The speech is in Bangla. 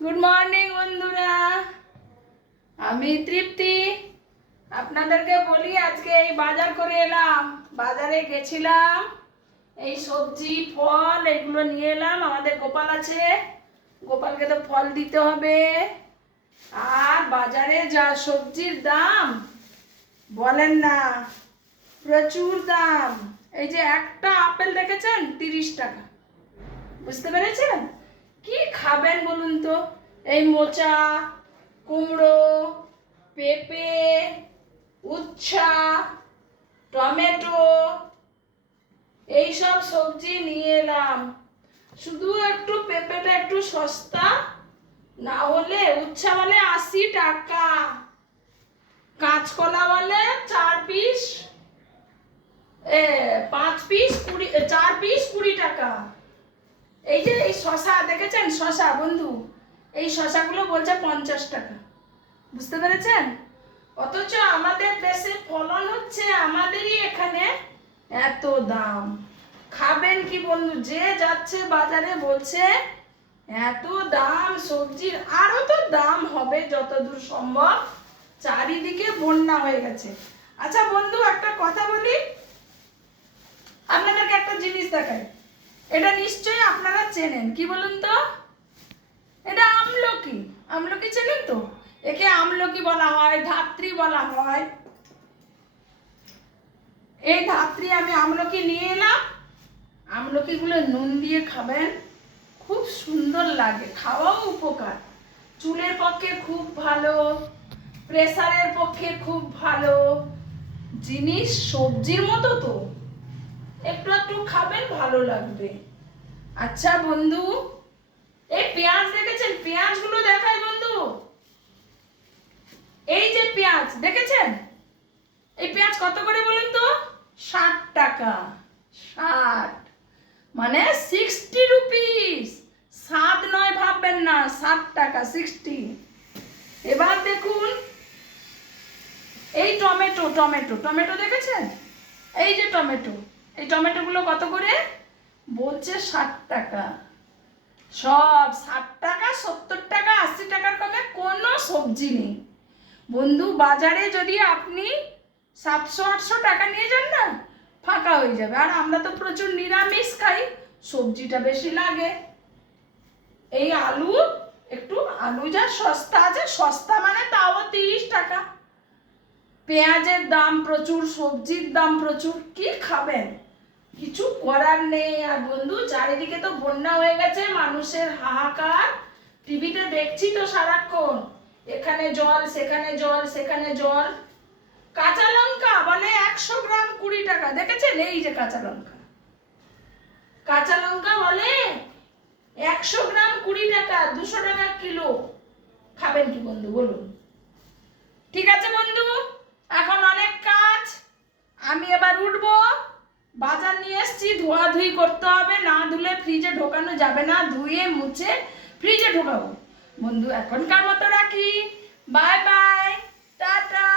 গুড মর্নিং বন্ধুরা, আমি তৃপ্তি। আপনাদেরকে বলি, আজকে এই বাজার করে এলাম। বাজারে গেছিলাম, এই সবজি ফল এগুলো নিয়ে এলাম। আমাদের গোপাল আছে, গোপালকে তো ফল দিতে হবে। আর বাজারে যা সবজির দাম বলেন না, প্রচুর দাম। এই যে একটা আপেল দেখেছেন 30 টাকা, বুঝতে পেরেছেন? কি খাবেন বলুন তো? এই মোচা, কুমড়ো, পেঁপে, উচ্ছা, টমেটো, এইসব সবজি নিয়ে এলাম। শুধু একটু পেঁপেটা একটু সস্তা, না হলে উচ্ছা বলে 80 টাকা, কাঁচকলা বলে 4 পিস 5 পিস 20, 4 পিস 20 টাকা। এই যে এই শশা দেখেছেন, শশা বন্ধু, এই শশাগুলো বলছে 50 টাকা, বুঝতে পেরেছেন? অথচ আমাদের দেশে ফলন হচ্ছে আমাদেরই এখানে এত দাম। খাবেন কি বন্ধু? যে যাচ্ছে বাজারে বলছে এত দাম সবজির, আরো তো দাম হবে যতদূর সম্ভব। চারিদিকে বন্যা হয়ে গেছে। আচ্ছা বন্ধু, একটা কথা বলি, আপনাদেরকে একটা জিনিস দেখাই। এটা নিশ্চয়ই আপনারা চেনেন, কি বলুন তো? এটা আমলকি। আমলকি চেনেন তো? একে আমলকি বলা হয়, ধাত্রী বলা হয়। এই ধাত্রী আমি আমলকি নিয়ে এলাম। আমলকিগুলো নুন দিয়ে খাবেন, খুব সুন্দর লাগে, খাওয়াও উপকার। চুলের পক্ষে খুব ভালো, প্রেসারের পক্ষে খুব ভালো জিনিস। সবজির মতো তো, একটু একটু খাবেন, ভালো লাগবে। আচ্ছা বন্ধু, এই পেঁয়াজ দেখেছেন? পেঁয়াজগুলো দেখাই বন্ধু। এই যে পেঁয়াজ দেখেছেন, এই পেঁয়াজ কত করে বলুন তো? 60 টাকা। 60 মানে 60 রুপিস। 7 নয় ভাববেন না, 60 টাকা, 60। এবার দেখুন এই টমেটো, টমেটো টমেটো দেখেছেন? এই যে টমেটো, এই টমেটোগুলো কত করে বলছে? 60 টাকা। সব 60 টাকা, 70 টাকা, 80 টাকার কমে কোনো সবজি নেই বন্ধু। বাজারে যদি আপনি 700-800 টাকা নিয়ে যান না, ফাঁকা হয়ে যাবে। আর আমরা তো প্রচুর নিরামিষ খাই, সবজিটা বেশি লাগে। এই আলু, একটু আলু যা সস্তা আছে, সস্তা মানে তাও 30 টাকা। পেঁয়াজের দাম প্রচুর, সবজির দাম প্রচুর, কি খাবেন? কিছু করার নেই। আর বন্ধু, চারিদিকে তো বন্যা হয়ে গেছে, মানুষের হাহাকার। টিভিতে দেখছি তো সারাক্ষণ, এখানে জল, সেখানে জল, সেখানে জল। কাঁচা লঙ্কা বলে 100 গ্রাম 20 টাকা, দেখেছেন? এই যে কাঁচা লঙ্কা, কাঁচা লঙ্কা বলে 100 গ্রাম 20 টাকা, 200 টাকা কিলো। খাবেন কি বন্ধু বলুন? ঠিক আছে বন্ধু, এখন অনেক কাজ, আমি এবার উঠবো। বাজার নিয়ে এসছি, ধোয়াধুয়ি করতে হবে, না ধুলে ফ্রিজে ঢোকানো যাবে না। ধুয়ে মুছে ফ্রিজে ঢোকাবো। বন্ধু এখনকার মতো রাখি, বাই বাই, টাটা।